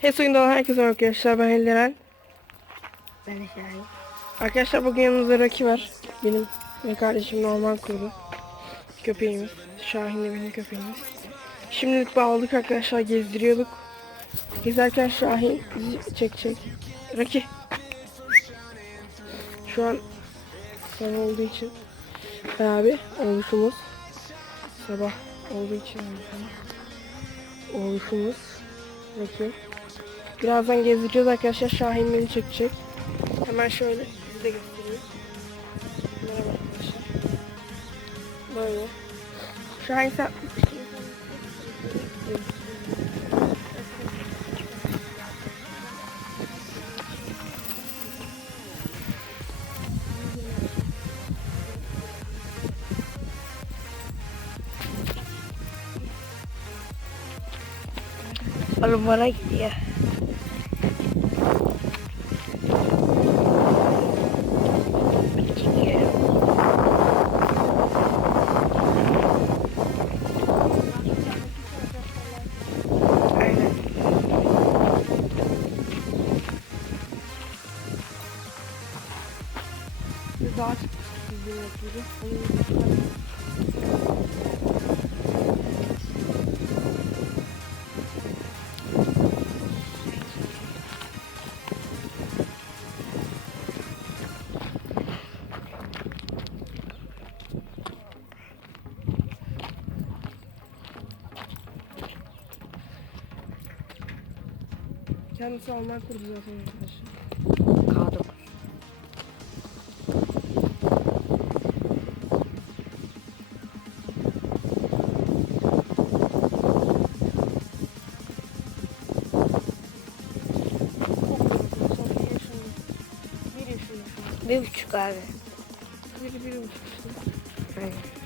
HES oyundan herkese arkadaşlar ben Ilderen. Ben de Şahin. Arkadaşlar bugün yanımızda Raki var. Benim ve kardeşim normal kurdu. Köpeğimiz. Şahin de benim köpeğimiz. Şimdilik bağladık arkadaşlar gezdiriyorduk. Gezerken Şahin bizi çekecek. Raki. Şu an sabah olduğu için abi oluşumuz sabah olduğu için oluşumuz Raki. Birazdan gezdireceğiz arkadaşlar. Şahin beni çekecek. Hemen şöyle size göstereyim. Merhaba arkadaşlar. Böyle. Şahin sen... ormana gidiyor. Daha çok çizgiler yapıyoruz. Kendisi Alman kurdu zaten arkadaşlar. Kaldım. Bir. Bir. Bir buçuk abi. Biri bir buçuk işte. Aynen.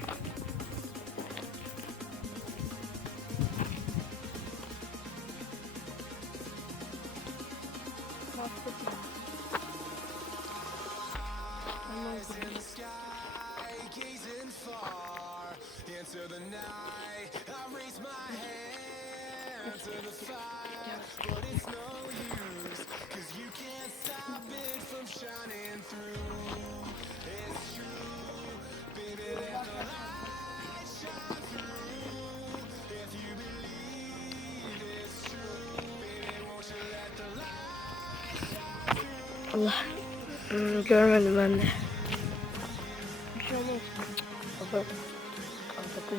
But it's no use, cause you can't Allah. Hmm, görmedim ben de. Bir şey olmaz. Kaldık mı?